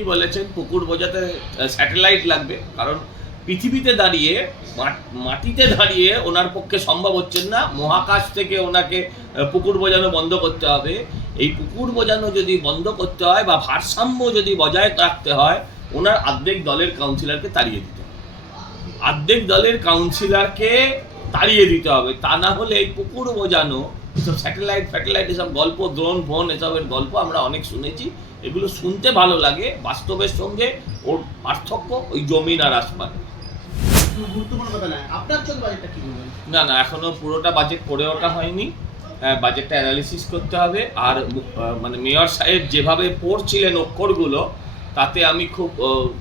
ঠিকই বলেছেন? পুকুর বোঝাতে স্যাটেলাইট লাগবে। কারণ পৃথিবীতে দাঁড়িয়ে মাটিতে দাঁড়িয়ে ওনার পক্ষে সম্ভব হচ্ছে না। মহাকাশ থেকে ওনাকে পুকুর বোঝানো বন্ধ করতে হবে। এই পুকুর বোঝানো যদি বন্ধ করতে হয় বা ভারসাম্য যদি বজায় রাখতে হয়, ওনার অর্ধেক দলের কাউন্সিলরকে তাড়িয়ে দিতে হবে। অর্ধেক দলের কাউন্সিলরকে তাড়িয়ে দিতে হবে। তা না হলে এই পুকুর বোঝানো এসব স্যাটেলাইট ফ্যাটেলাইট এসব গল্প দ্রোণ ফোন এসবের গল্প আমরা অনেক শুনেছি। এগুলো শুনতে ভালো লাগে বাস্তবের সঙ্গে ওর পার্থক্য ওই জমিন আর আসমান। না। না এখনও পুরোটা বাজেট করে ওঠা হয়নি। হ্যাঁ, বাজেটটা অ্যানালিসিস করতে হবে। আর মানে মেয়র সাহেব যেভাবে পড়ছিলেন অক্ষরগুলো তাতে আমি খুব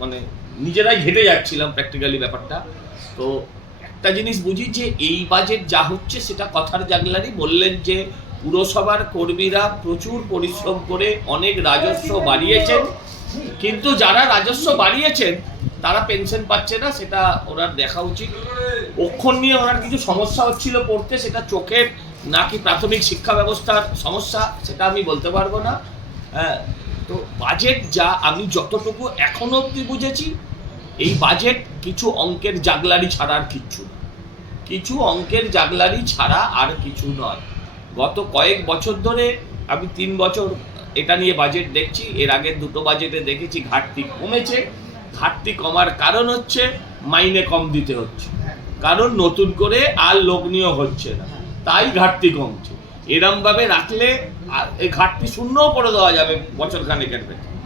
মানে নিজেরাই ঘেটে যাচ্ছিলাম প্র্যাকটিক্যালি ব্যাপারটা। তো একটা জিনিস বুঝি যে এই বাজেট যা হচ্ছে সেটা কথার জাগলারই। বললেন যে পুরসভার কর্মীরা প্রচুর পরিশ্রম করে অনেক রাজস্ব বাড়িয়েছেন। কিন্তু যারা রাজস্ব বাড়িয়েছেন, তারা পেনশন পাচ্ছে না, সেটা ওনার দেখা উচিত। অক্ষর নিয়ে ওনার কিছু সমস্যা হচ্ছিল পড়তে, সেটা চোখের নাকি প্রাথমিক শিক্ষা ব্যবস্থার সমস্যা, সেটা আমি বলতে পারব না। হ্যাঁ তো বাজেট যা আমি যতটুকু এখনও অব্দি বুঝেছি এই বাজেট কিছু অঙ্কের জাগলারি ছাড়া আর কিচ্ছু না। কিছু অঙ্কের জাগলারি ছাড়া আর কিছু নয়। গত কয়েক বছর ধরে আমি তিন বছর এটা নিয়ে বাজেট দেখছি, এর আগের দুটো বাজেটে দেখেছি, ঘাটতি কমেছে। ঘাটতি কমার কারণ হচ্ছে মাইনে কম দিতে হচ্ছে। কারণ নতুন করে আর লোক হচ্ছে না। তাই ঘাটতি কমছে। এরমভাবে রাখলে ঘাটতি শূন্যও করে দেওয়া যাবে বছর খানেকের ভেতর।